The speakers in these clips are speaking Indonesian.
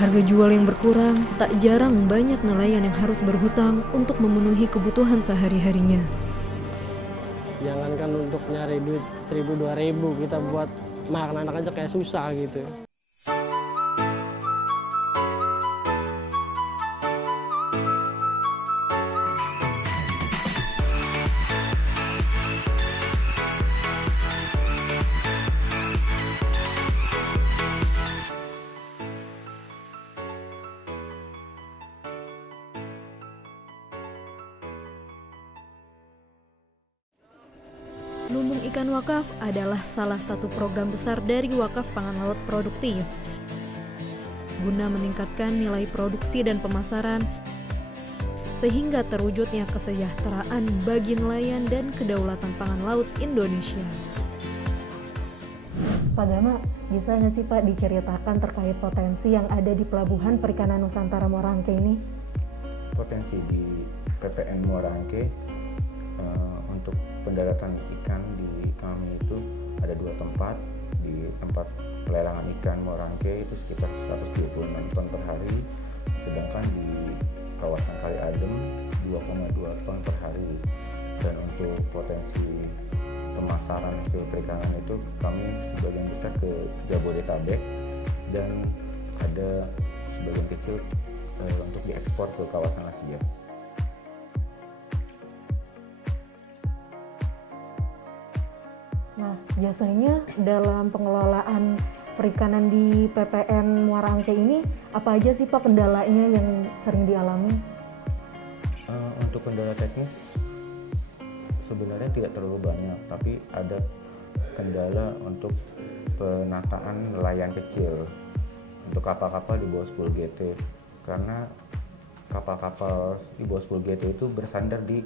Harga jual yang berkurang, tak jarang banyak nelayan yang harus berhutang untuk memenuhi kebutuhan sehari-harinya. Jangankan untuk nyari duit 1.000-2.000, kita buat makan anak aja kayak susah gitu. Lumbung Ikan Wakaf adalah salah satu program besar dari Wakaf Pangan Laut Produktif. Guna meningkatkan nilai produksi dan pemasaran, sehingga terwujudnya kesejahteraan bagi nelayan dan kedaulatan pangan laut Indonesia. Pak Gama, bisa nggak sih Pak diceritakan terkait potensi yang ada di Pelabuhan Perikanan Nusantara Muara Angke ini? Potensi di PPN Muara Angke untuk pendaratan ikan di kami itu ada 2 tempat. Di tempat pelelangan ikan Muara Angke itu sekitar 126 ton per hari, sedangkan di kawasan Kali Adem 2,2 ton per hari. Dan untuk potensi pemasaran hasil perikanan itu kami sebagian besar ke Jabodetabek dan ada sebagian kecil untuk diekspor ke kawasan Asia. Nah, biasanya dalam pengelolaan perikanan di PPN Muara Angke ini, apa aja sih Pak kendalanya yang sering dialami? Untuk kendala teknis sebenarnya tidak terlalu banyak, tapi ada kendala untuk penataan nelayan kecil untuk kapal-kapal di bawah 10 GT, karena kapal-kapal di bawah 10 GT itu bersandar di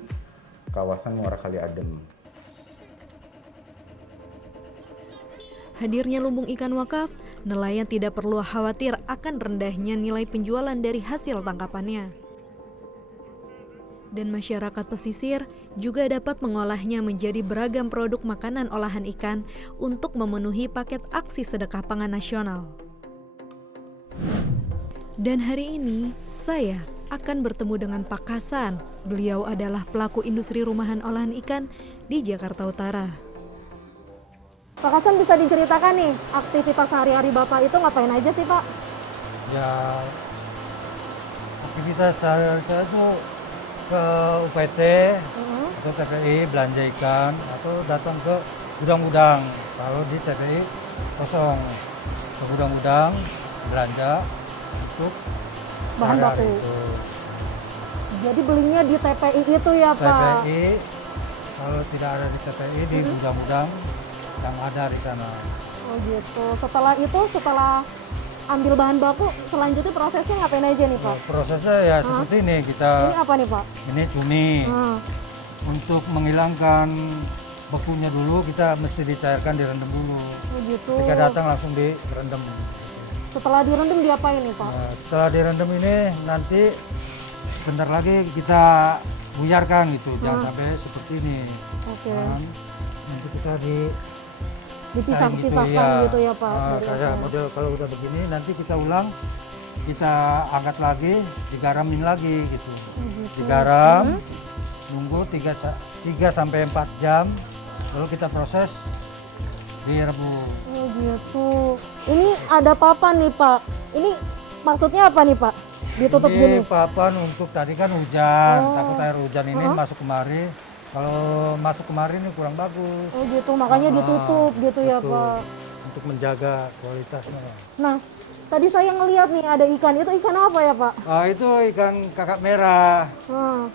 kawasan Muara Kali Adem. Hadirnya lumbung ikan wakaf, nelayan tidak perlu khawatir akan rendahnya nilai penjualan dari hasil tangkapannya. Dan masyarakat pesisir juga dapat mengolahnya menjadi beragam produk makanan olahan ikan untuk memenuhi paket aksi sedekah pangan nasional. Dan hari ini, saya akan bertemu dengan Pak Hasan. Beliau adalah pelaku industri rumahan olahan ikan di Jakarta Utara. Pak Hasan, bisa diceritakan nih, aktivitas sehari-hari Bapak itu ngapain aja sih Pak? Ya, aktivitas sehari-hari saya itu ke UPT atau TPI belanja ikan atau datang ke gudang-gudang. Kalau di TPI kosong, ke gudang-gudang belanja untuk Bahan baku. itu. Jadi belinya di TPI itu ya Pak? TPI, kalau tidak ada di TPI di gudang-gudang yang ada di sana. Oh gitu. Setelah ambil bahan baku, selanjutnya prosesnya ngapain aja nih Pak? Prosesnya ya seperti ini, kita Ini apa nih Pak? ini cumi. Untuk menghilangkan bekunya dulu kita mesti dicairkan, direndam dulu. Oh gitu. Ketika datang langsung direndam. Setelah direndam diapain nih Pak? Nah, setelah direndam ini nanti bentar lagi kita buyarkan gitu, jangan sampai seperti ini. Oke. Nanti kita Dipisah-pisahkan gitu ya Pak? Nah, dari kayak asalnya. model kalau udah begini nanti kita ulang, kita angkat lagi, digaramin lagi gitu. Digaram, nunggu 3 sampai 4 jam, lalu kita proses direbus. Oh gitu. Ini ada papan nih Pak. Ini maksudnya apa nih Pak? Ditutup Ini gini. papan untuk tadi kan hujan, Oh. takut air hujan ini masuk kemari. Kalau masuk kemari ini kurang bagus. Oh gitu, makanya ditutup gitu ya Betul. Pak. Untuk menjaga kualitasnya. Nah, tadi saya ngelihat nih ada ikan. Itu ikan apa ya Pak? Itu ikan kakap merah. Nah,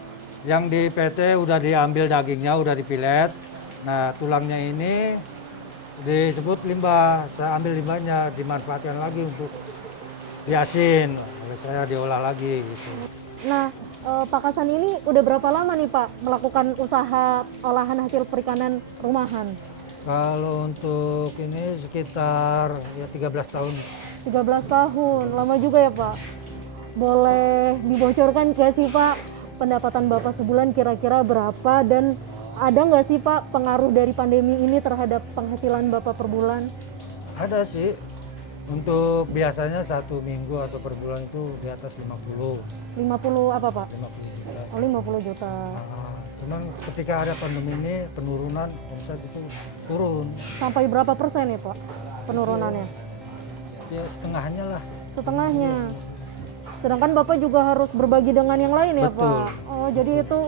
Yang di PT udah diambil dagingnya, udah dipilet. Nah, tulangnya ini disebut limbah. Saya ambil limbahnya, dimanfaatkan lagi untuk diasin. Oleh saya diolah lagi gitu. nah Pak Hasan ini udah berapa lama nih Pak melakukan usaha olahan hasil perikanan rumahan? Kalau untuk ini sekitar ya 13 tahun. 13 tahun, lama juga ya Pak. Boleh dibocorkan nggak sih Pak pendapatan Bapak sebulan kira-kira berapa, dan ada nggak sih Pak pengaruh dari pandemi ini terhadap penghasilan Bapak per bulan? Ada sih, Untuk biasanya 1 minggu atau per bulan itu di atas 50. 50 apa Pak? 50 juta. Oh, 50 juta. Nah, cuman ketika ada pandemi ini penurunan omset itu turun. Sampai berapa persen ya Pak penurunannya? Ya setengahnya lah. Setengahnya. Sedangkan Bapak juga harus berbagi dengan yang lain ya Betul. Pak? Oh, jadi itu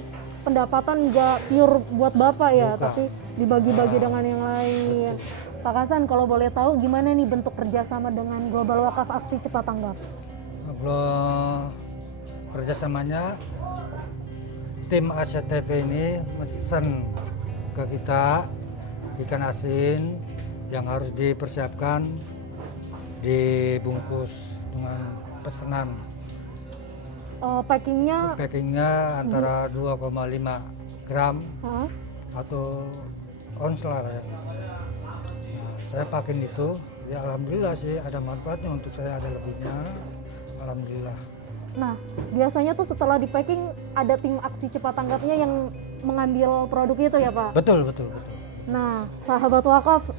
pendapatan nggak pure buat Bapak ya, Bukan. tapi dibagi-bagi dengan yang lain. Pak Hasan, kalau boleh tahu gimana nih bentuk kerjasama dengan Global Wakaf Aksi Cepat Tanggap? Belum kerjasamanya, tim ACTP ini mesen ke kita ikan asin yang harus dipersiapkan dibungkus dengan pesanan. Packingnya Packingnya antara 2,5 gram hah? atau ons lah ya. Nah, saya pakai itu, ya alhamdulillah sih ada manfaatnya untuk saya, ada lebihnya, alhamdulillah. Nah, biasanya tuh setelah di packing ada tim aksi cepat tanggapnya yang mengambil produk itu ya Pak? Betul, betul, betul. Nah, sahabat wakaf,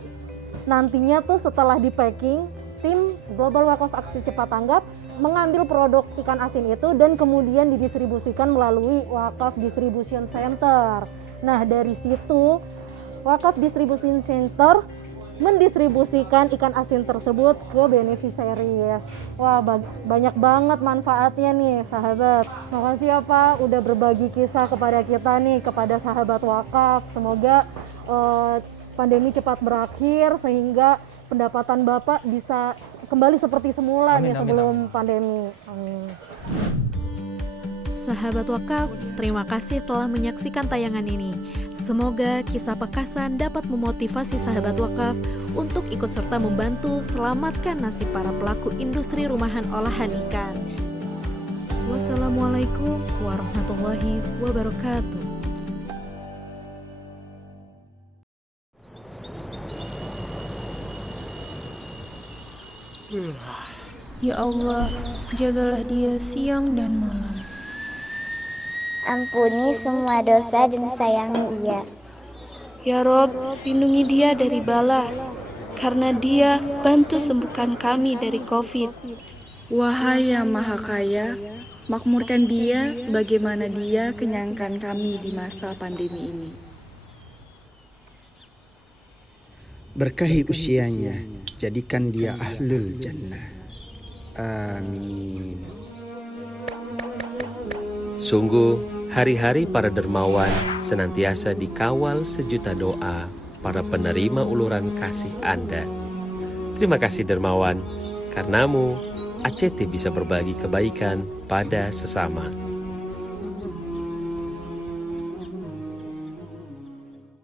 nantinya tuh setelah di packing, tim Global Wakaf Aksi Cepat Tanggap mengambil produk ikan asin itu dan kemudian didistribusikan melalui Wakaf Distribution Center. Nah, dari situ Wakaf Distribution Center mendistribusikan ikan asin tersebut ke beneficiaries. Wah, banyak banget manfaatnya nih sahabat. Makasih ya Pak udah berbagi kisah kepada kita nih, kepada sahabat wakaf. Semoga pandemi cepat berakhir sehingga pendapatan Bapak bisa kembali seperti semula nih sebelum pandemi. Amin. Sahabat wakaf, terima kasih telah menyaksikan tayangan ini. Semoga kisah Pak Hasan dapat memotivasi sahabat wakaf untuk ikut serta membantu selamatkan nasib para pelaku industri rumahan olahan ikan. Wassalamualaikum warahmatullahi wabarakatuh. Ya Allah, jagalah dia siang dan malam. Ampuni semua dosa dan sayangi ia. Ya Rob, lindungi dia dari bala, karena dia bantu sembuhkan kami dari COVID. Wahai yang Maha Kaya, makmurkan dia sebagaimana dia kenyangkan kami di masa pandemi ini. Berkahi usianya, jadikan dia ahlul jannah. Amin. Sungguh, hari-hari para dermawan senantiasa dikawal sejuta doa para penerima uluran kasih Anda. Terima kasih dermawan, karenamu ACT bisa berbagi kebaikan pada sesama.